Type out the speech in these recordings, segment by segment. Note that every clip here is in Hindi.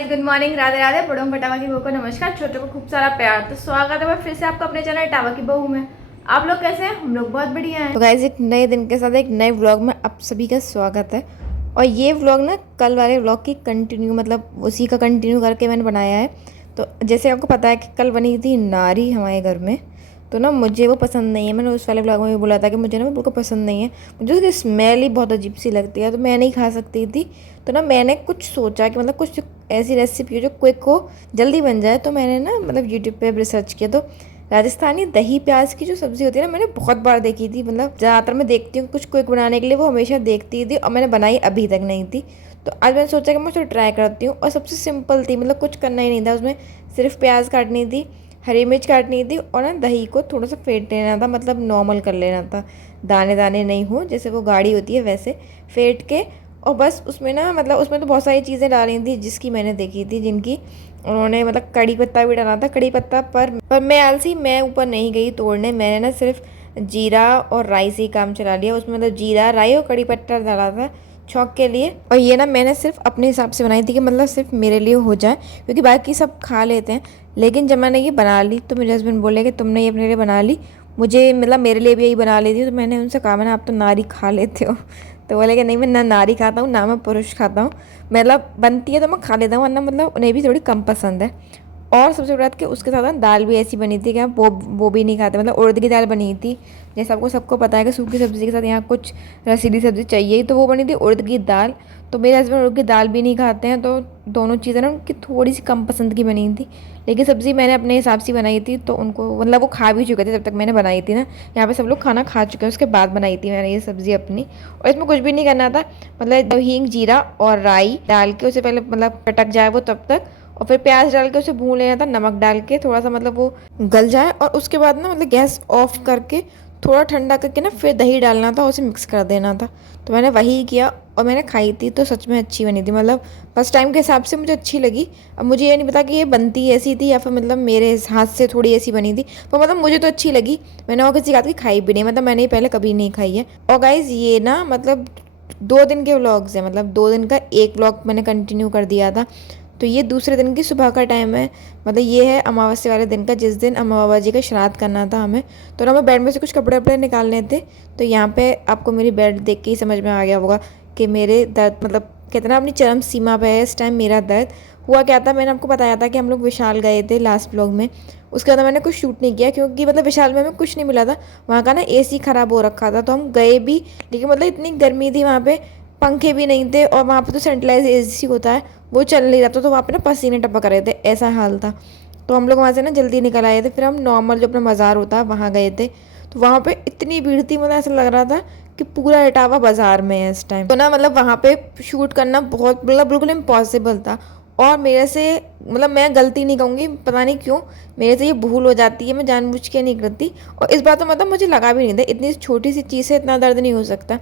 Guys, good morning, Radhe Radhe. बड़ों में टावा की बहू को नमस्कार, छोटों को खूब सारा प्यार। तो स्वागत है फिर से आपका अपने चैनल टावा की बहू में। आप लोग कैसे हैं? हम लोग बहुत बढ़िया हैं। तो गाइस, एक नए दिन के साथ एक नए व्लॉग में आप सभी का स्वागत है। और ये व्लॉग ना कल वाले व्लॉग की कंटिन्यू, मतलब उसी का कंटिन्यू करके मैंने बनाया है। तो जैसे आपको पता है कि कल बनी थी नारी हमारे घर में, तो ना मुझे वो पसंद नहीं है। मैंने उस वाले ब्लॉग में भी बोला था कि मुझे ना बिल्कुल पसंद नहीं है, मुझे उसकी स्मेल ही बहुत अजीब सी लगती है, तो मैं नहीं खा सकती थी। तो ना मैंने कुछ सोचा कि मतलब कुछ ऐसी रेसिपी हो जो क्विक हो, जल्दी बन जाए। तो मैंने ना मतलब यूट्यूब पे रिसर्च किया, तो राजस्थानी दही प्याज की जो सब्ज़ी होती है ना, मैंने बहुत बार देखी थी। मतलब ज़्यादातर मैं देखती हूँ कुछ क्विक बनाने के लिए, वो हमेशा देखती थी और मैंने बनाई अभी तक नहीं थी। तो आज मैंने सोचा कि मैं उसको ट्राई करती हूँ, और सबसे सिंपल थी, मतलब कुछ करना ही नहीं था उसमें। सिर्फ प्याज काटनी थी, हरी मिर्च काटनी थी, और ना दही को थोड़ा सा फेंट लेना था, मतलब नॉर्मल कर लेना था, दाने दाने नहीं हो, जैसे वो गाढ़ी होती है वैसे फेंट के। और बस उसमें ना मतलब उसमें तो बहुत सारी चीज़ें डाली थी जिसकी मैंने देखी थी, जिनकी उन्होंने मतलब कड़ी पत्ता भी डाला था, कड़ी पत्ता। पर मैं आलसी, मैं ऊपर नहीं गई तोड़ने। मैंने ना सिर्फ जीरा और राई से ही काम चला लिया। उसमें मतलब जीरा, राई और कड़ी पत्ता डाला था छौंक के लिए। और ये ना मैंने सिर्फ अपने हिसाब से बनाई थी कि मतलब सिर्फ मेरे लिए हो जाए, क्योंकि बाकी सब खा लेते हैं। लेकिन जब मैंने ये बना ली तो मेरे हस्बैंड बोले कि तुमने ये अपने लिए बना ली, मुझे मतलब मेरे लिए भी यही बना ली थी। तो मैंने उनसे कहा, मैंने आप तो नारी खा लेते हो। तो बोले कि नहीं, मैं ना नारी खाता हूँ ना मैं पुरुष खाता हूँ, मतलब बनती है तो मैं खा लेता हूँ, वरना मतलब उन्हें भी थोड़ी कम पसंद है। और सबसे बड़ी बात कि उसके साथ ना दाल भी ऐसी बनी थी कि आप वो भी नहीं खाते, मतलब उड़द की दाल बनी थी। जैसे आपको सबको पता है कि सूखी सब्ज़ी के साथ यहाँ कुछ रसीली सब्ज़ी चाहिए ही, तो वो बनी थी उड़द की दाल। तो मेरे हस्बैंड उड़द की दाल भी नहीं खाते हैं, तो दोनों चीज़ें ना उनकी थोड़ी सी कम पसंद की बनी थी। लेकिन सब्ज़ी मैंने अपने हिसाब से बनाई थी, तो उनको मतलब वो खा भी चुके थे जब तक मैंने बनाई थी ना। यहाँ पे सब लोग खाना खा चुके हैं, उसके बाद बनाई थी मैंने ये सब्ज़ी अपनी। और इसमें कुछ भी नहीं करना था, मतलब हींग, जीरा और राई डाल के उसे पहले मतलब पटक जाए वो तब तक, और फिर प्याज डाल के उसे भून लेना था, नमक डाल के थोड़ा सा, मतलब वो गल जाए। और उसके बाद ना मतलब गैस ऑफ करके थोड़ा ठंडा करके ना फिर दही डालना था, उसे मिक्स कर देना था। तो मैंने वही किया और मैंने खाई थी, तो सच में अच्छी बनी थी। मतलब फर्स्ट टाइम के हिसाब से मुझे अच्छी लगी। अब मुझे ये नहीं पता कि ये बनती ऐसी थी या फिर मतलब मेरे हाथ से थोड़ी ऐसी बनी थी, पर मतलब मुझे तो अच्छी लगी। मैंने और किसी हाथ की खाई भी नहीं, मतलब मैंने ये पहले कभी नहीं खाई है। और गाइज़, ये ना मतलब 2 दिन के व्लॉग्स हैं, मतलब 2 दिन का एक व्लॉग मैंने कंटिन्यू कर दिया था। तो ये दूसरे दिन की सुबह का टाइम है, मतलब ये है अमावस्या वाले दिन का, जिस दिन अम्मा बाबा जी का श्राद्ध करना था हमें। तो ना मैं बेड में से कुछ कपड़े वपड़े निकालने थे। तो यहाँ पे आपको मेरी बेड देख के ही समझ में आ गया होगा कि मेरे दर्द मतलब कितना अपनी चरम सीमा पे है इस टाइम मेरा दर्द। हुआ क्या था, मैंने आपको बताया था कि हम लोग विशाल गए थे लास्ट ब्लॉग में। उसके बाद मैंने कुछ शूट नहीं किया, क्योंकि मतलब विशाल में हमें कुछ नहीं मिला था। वहाँ का ना एसी ख़राब हो रखा था, तो हम गए भी, लेकिन मतलब इतनी गर्मी थी वहाँ पे, पंखे भी नहीं थे, और वहाँ पे तो सेंट्रलाइज एसी होता है, वो चल नहीं रहा था। तो वहाँ पे ना पसीने टपक रहे थे, ऐसा हाल था। तो हम लोग वहाँ से ना जल्दी निकल आए थे। फिर हम नॉर्मल जो अपना बाज़ार होता है वहाँ गए थे। तो वहाँ पे इतनी भीड़ थी, मतलब ऐसा लग रहा था कि पूरा इटावा बाज़ार में है इस टाइम। तो ना मतलब वहाँ पे शूट करना बहुत मतलब बिल्कुल इम्पॉसिबल था। और मेरे से मतलब मैं गलती नहीं कहूँगी, पता नहीं क्यों मेरे से ये भूल हो जाती है, मैं जानबूझ के नहीं करती। और इस बात तो मतलब मुझे लगा भी नहीं था, इतनी छोटी सी चीज़ से इतना दर्द नहीं हो सकता।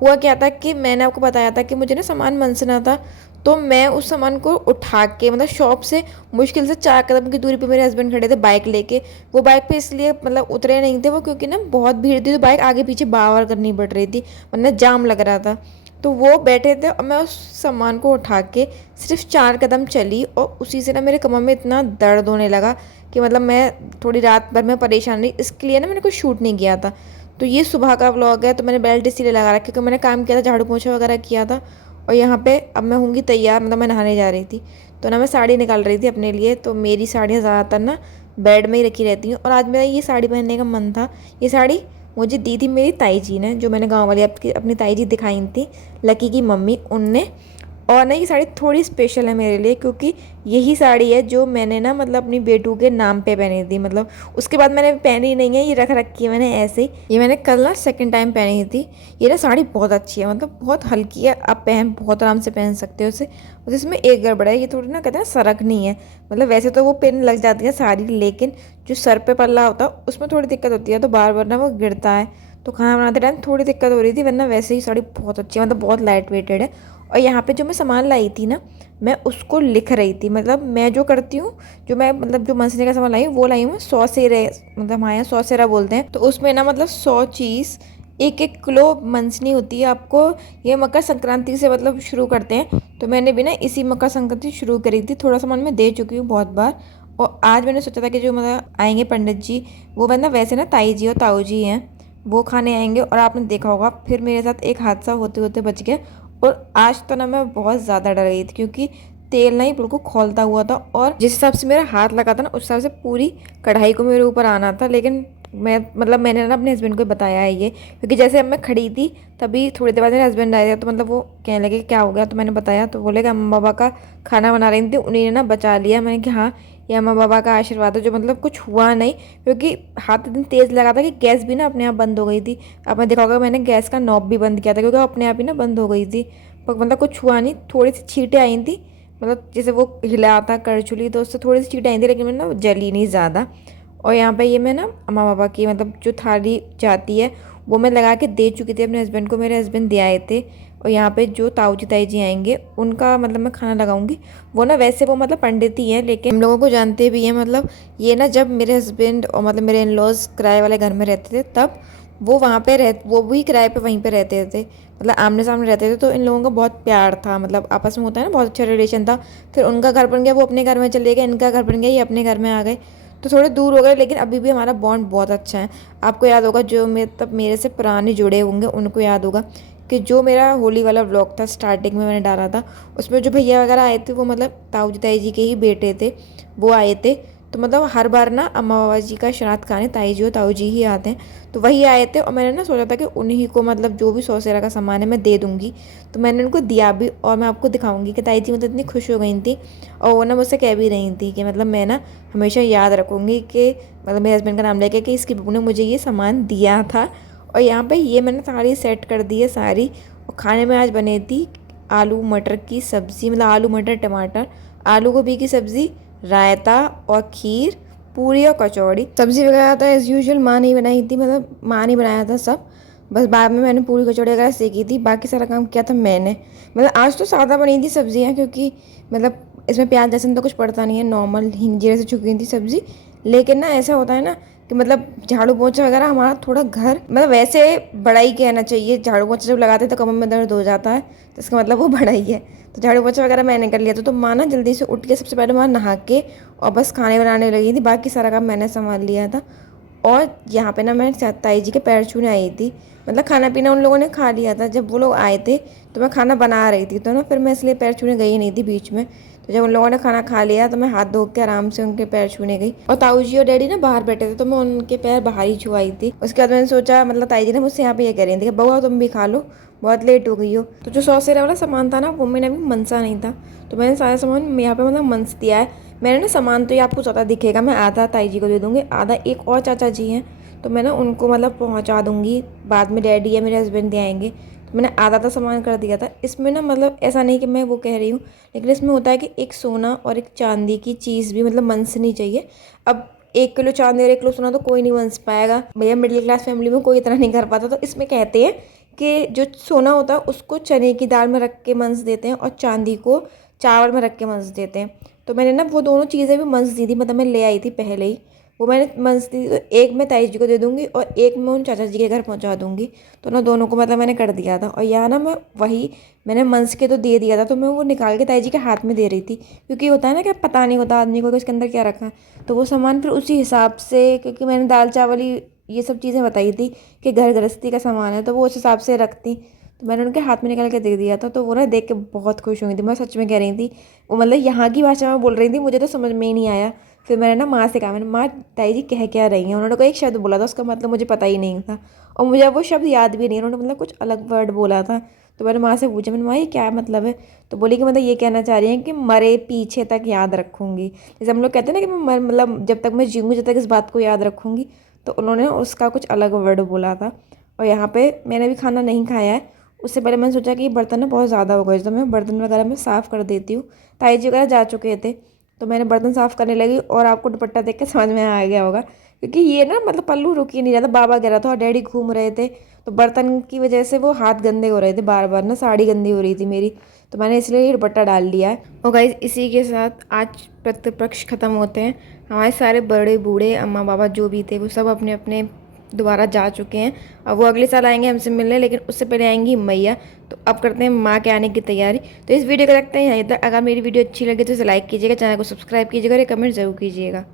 हुआ क्या था कि मैंने आपको बताया था कि मुझे ना सामान मनसना था। तो मैं उस सामान को उठा के मतलब शॉप से मुश्किल से 4 कदम की दूरी पे मेरे हस्बैंड खड़े थे बाइक लेके। वो बाइक पे इसलिए मतलब उतरे नहीं थे वो, क्योंकि ना बहुत भीड़ थी, तो बाइक आगे पीछे बार करनी पड़ रही थी, वरना जाम लग रहा था। तो वो बैठे थे और मैं उस सामान को उठा के सिर्फ 4 कदम चली, और उसी से ना मेरे कमर में इतना दर्द होने लगा कि मतलब मैं थोड़ी रात भर में परेशान रही। इसके लिए ना मैंने कुछ शूट नहीं किया था। तो ये सुबह का व्लॉग है। तो मैंने बेल्ट इसीलिए लगा रखा, क्योंकि मैंने काम किया था, झाड़ू पोछा वगैरह किया था। और यहाँ पे अब मैं होंगी तैयार, मतलब मैं नहाने जा रही थी। तो ना मैं साड़ी निकाल रही थी अपने लिए। तो मेरी साड़ियाँ ज़्यादातर ना बेड में ही रखी रहती हैं, और आज मेरा ये साड़ी पहनने का मन था। ये साड़ी मुझे दी थी मेरी ताई जी ने, जो मैंने गाँव वाली आपकी अपनी ताई जी दिखाई थी, लकी की मम्मी, उनने। और ना ये साड़ी थोड़ी स्पेशल है मेरे लिए, क्योंकि यही साड़ी है जो मैंने ना मतलब अपनी बेटू के नाम पे पहनी थी। मतलब उसके बाद मैंने पहनी नहीं है, ये रख रखी है मैंने ऐसे ही। ये मैंने कल ना सेकंड टाइम पहनी थी। ये ना साड़ी बहुत अच्छी है, मतलब बहुत हल्की है, आप बहुत आराम से पहन सकते हो उसे। और इसमें एक गड़बड़ है, ये थोड़ी ना कहते हैं सरक नहीं है। मतलब वैसे तो वो पिन लग जाती है साड़ी, लेकिन जो सर पे पल्ला होता है उसमें थोड़ी दिक्कत होती है, तो बार बार ना वो गिरता है। तो खाना बनाते टाइम थोड़ी दिक्कत हो रही थी, वरना वैसे ही साड़ी बहुत अच्छी है, मतलब बहुत लाइट वेटेड है। और यहाँ पे जो मैं सामान लाई थी ना, मैं उसको लिख रही थी। मतलब मैं जो करती हूँ, जो मैं मतलब जो मनसने का सामान लाई हूँ वो लाई हूँ 100 सेरे, मतलब हमारे यहाँ 100 सेरा बोलते हैं। तो उसमें ना मतलब 100 चीज़ एक एक किलो मनसनी होती है। आपको ये मकर संक्रांति से मतलब शुरू करते हैं, तो मैंने भी ना इसी मकर संक्रांति शुरू करी थी। थोड़ा सामान मैं दे चुकी हूँ बहुत बार। और आज मैंने सोचा था कि जो मतलब आएंगे पंडित जी, वो मतलब वैसे ना ताई जी और ताऊ जी हैं, वो खाने आएंगे। और आपने देखा होगा फिर मेरे साथ एक हादसा होते होते बच गया। और आज तो ना मैं बहुत ज़्यादा डर गई थी, क्योंकि तेल ना ही बिल्कुल खौलता हुआ था, और जिस हिसाब से मेरा हाथ लगा था ना उस हिसाब से पूरी कढ़ाई को मेरे ऊपर आना था। लेकिन मैंने ना अपने हस्बैंड को बताया है ये, क्योंकि जैसे अब मैं खड़ी थी तभी थोड़ी देर बाद मेरे हस्बैंड आए थे, तो मतलब वो कहने लगे क्या हो गया। तो मैंने बताया, तो बोले कि अम्मा बाबा का खाना बना रही थी, उन्हीं ने ना बचा लिया। मैंने कहा हाँ, ये अम्मा बाबा का आशीर्वाद है, जो मतलब कुछ हुआ नहीं, क्योंकि हाथ इतनी तेज़ लगा था कि गैस भी ना अपने आप बंद हो गई थी। आपने देखा होगा मैंने गैस का नॉब भी बंद किया था, क्योंकि अपने आप ही ना बंद हो गई थी। पर मतलब कुछ हुआ नहीं, थोड़ी सी छींटें आई थी, मतलब जैसे वो हिला था करछुली, तो उससे थोड़ी सी छींटें आई थी, लेकिन मैंने ना जली नहीं ज़्यादा। और यहाँ पे ये मैं ना अम्मा पापा की मतलब जो थाली जाती है वो मैं लगा के दे चुकी थी अपने हस्बैंड को, मेरे हस्बैंड दे आए थे। और यहाँ पे जो ताऊ जी ताई जी आएंगे उनका मतलब मैं खाना लगाऊंगी। वो ना वैसे वो मतलब पंडित ही हैं, लेकिन हम लोगों को जानते भी हैं। मतलब ये ना जब मेरे हस्बैंड और मतलब मेरे इन लॉज किराए वाले घर में रहते थे, तब वो वहाँ पे वो भी किराए पे वहीं पे रहते थे, मतलब आमने सामने रहते थे। तो इन लोगों का बहुत प्यार था, मतलब आपस में होता है ना, बहुत अच्छा रिलेशन था। फिर उनका घर बन गया, वो अपने घर में चले गए, इनका घर बन गया, ये अपने घर में आ गए, तो थोड़े दूर हो गए। लेकिन अभी भी हमारा बॉन्ड बहुत अच्छा है। आपको याद होगा जो तब मेरे से पुराने जुड़े होंगे उनको याद होगा कि जो मेरा होली वाला व्लॉग था स्टार्टिंग में मैंने डाला था, उसमें जो भैया वगैरह आए थे वो मतलब ताऊ जी ताई जी के ही बेटे थे, वो आए थे। तो मतलब हर बार ना अम्मा बाबा जी का श्राद्ध खाने ताई जी और ताऊ जी ही आते हैं, तो वही आए थे। और मैंने ना सोचा था कि उन्हीं को मतलब जो भी सौसेरा का सामान है मैं दे दूँगी, तो मैंने उनको दिया भी। और मैं आपको दिखाऊंगी कि ताई जी मतलब इतनी खुश हो गई थी, और वो ना मुझसे कह भी रही थी कि मतलब मैं ना हमेशा याद रखूँगी कि मतलब मेरे हस्बैंड का नाम लेके कि इसकी बहू ने मुझे ये सामान दिया था। और यहाँ पे ये मैंने सारी सेट कर दी है सारी। और खाने में आज बनी थी आलू मटर की सब्ज़ी, मतलब आलू मटर टमाटर, आलू गोभी की सब्ज़ी, रायता और खीर, पूरी और कचौड़ी। सब्ज़ी वगैरह तो एज़ यूजुअल माँ ने बनाई थी, मतलब माँ ने बनाया था सब। बस बाद में मैंने पूरी कचौड़ी वगैरह सेकी थी, बाकी सारा काम किया था मैंने। मतलब आज तो सादा बनी थी सब्ज़ियाँ, क्योंकि मतलब इसमें प्याज लहसुन तो कुछ पड़ता नहीं है, नॉर्मल हिंग जीरे से छुकी थी सब्ज़ी। लेकिन ना ऐसा होता है ना कि मतलब झाड़ू पोछा वगैरह हमारा थोड़ा घर मतलब वैसे बड़ा ही कहना चाहिए। झाड़ू पोछा जब लगाते हैं तो कमर में दर्द हो जाता है, तो इसका मतलब वो बड़ा ही है। तो झाड़ू पोछा वगैरह मैंने कर लिया था। तो माँ ना जल्दी से उठ के सबसे पहले वहाँ नहा के और बस खाने बनाने लगी थी, बाकी सारा काम मैंने संभाल लिया था। और यहाँ पे ना मैं ताई जी के पैर छूने आई थी, मतलब खाना पीना उन लोगों ने खा लिया था जब वो लोग आए थे, तो मैं खाना बना रही थी, तो ना फिर मैं इसलिए पैर छूने गई नहीं थी बीच में। तो जब उन लोगों ने खाना खा लिया तो मैं हाथ धो के आराम से उनके पैर छूने गई। और ताऊ जी और डैडी ना बाहर बैठे थे, तो मैं उनके पैर बाहर ही छुआई थी। उसके बाद मैंने सोचा, मतलब ताई जी ने मुझसे यहाँ पे ये कह रही थी कि बउआ तुम भी खा लो, बहुत लेट हो गई हो। तो जो सौसेरा वाला सामान था ना वो मैंने अभी मनसा नहीं था, तो मैंने सारा सामान यहाँ पे मतलब मनस दिया है। मैंने ना सामान तो ये आपको ज़्यादा दिखेगा, मैं आधा ताई जी को दे दूँगी, आधा एक और चाचा जी हैं, तो मैं ना उनको मतलब पहुंचा दूंगी। बाद में डैडी या मेरे हस्बैंड दे आएंगे, तो मैंने आधा तो सामान कर दिया था। इसमें ना मतलब ऐसा नहीं कि मैं वो कह रही हूँ, लेकिन इसमें होता है कि एक सोना और एक चांदी की चीज़ भी मतलब मनसनी चाहिए। अब 1 किलो चांदी और 1 किलो सोना तो कोई नहीं मनस पाएगा, भैया मिडिल क्लास फैमिली में कोई इतना नहीं कर पाता। तो इसमें कहते हैं कि जो सोना होता है उसको चने की दाल में रख के मंस देते हैं, और चांदी को चावल में रख के मंस देते हैं। तो मैंने ना वो दोनों चीज़ें भी मंस दी थी, मतलब मैं ले आई थी पहले ही, वो मैंने मंस दी। तो एक मैं ताई जी को दे दूंगी और एक मैं उन चाचा जी के घर पहुंचा दूंगी। तो ना दोनों को मतलब मैंने कर दिया था। और यहाँ ना मैं वही मैंने मंस के तो दे दिया था, तो मैं वो निकाल के ताई जी के हाथ में दे रही थी, क्योंकि होता है ना कि पता नहीं होता आदमी को कि इसके अंदर क्या रखा है। तो वो सामान फिर उसी हिसाब से, क्योंकि मैंने दाल चावल ये सब चीज़ें बताई थी कि घर गृहस्थी का सामान है, तो वो उस हिसाब से रखती। तो मैंने उनके हाथ में निकाल के दे दिया था, तो वो ना देख के बहुत खुश हुई थी। मैं सच में कह रही थी, वो मतलब यहाँ की भाषा में बोल रही थी, मुझे तो समझ में ही नहीं आया। फिर मैंने ना माँ से कहा, मैंने माँ ताई जी कह क्या रही हैं। उन्होंने कोई एक शब्द बोला था, उसका मतलब मुझे पता ही नहीं था, और मुझे अब वो शब्द याद भी नहीं। उन्होंने मतलब कुछ अलग वर्ड बोला था। तो मैंने माँ से पूछा, मैंने माँ ये क्या मतलब है। तो बोली कि मतलब ये कहना चाह रही हैं कि मरे पीछे तक याद रखूँगी। जैसे हम लोग कहते हैं ना कि मैं मतलब जब तक मैं जीऊँगी जब तक इस बात को याद रखूँगी, तो उन्होंने उसका कुछ अलग वर्ड बोला था। और यहाँ पे मैंने भी खाना नहीं खाया है, उससे पहले मैंने सोचा कि ये बर्तन ना बहुत ज़्यादा हो गए, तो मैं बर्तन वगैरह मैं साफ़ कर देती हूँ। ताई जी वगैरह जा चुके थे, तो मैंने बर्तन साफ़ करने लगी। और आपको दुपट्टा देख के समझ में आ गया होगा, क्योंकि ये ना मतलब पल्लू रुक ही नहीं रहा था, बाबा गिरा था और डैडी घूम रहे थे, तो बर्तन की वजह से वो हाथ गंदे हो रहे थे, बार बार ना साड़ी गंदी हो रही थी मेरी, तो मैंने इसलिए ये दुपट्टा डाल लिया है। और गाइस इसी के साथ आज पितृपक्ष ख़त्म होते हैं। हमारे सारे बड़े बूढ़े अम्मा बाबा जो भी थे वो सब अपने अपने दोबारा जा चुके हैं। अब वो अगले साल आएंगे हमसे मिलने, लेकिन उससे पहले आएंगी मैया। तो अब करते हैं माँ के आने की तैयारी। तो इस वीडियो को रखते हैं यहीं तक। अगर मेरी वीडियो अच्छी लगे तो इसे लाइक कीजिएगा, चैनल को सब्सक्राइब कीजिएगा और कमेंट ज़रूर कीजिएगा।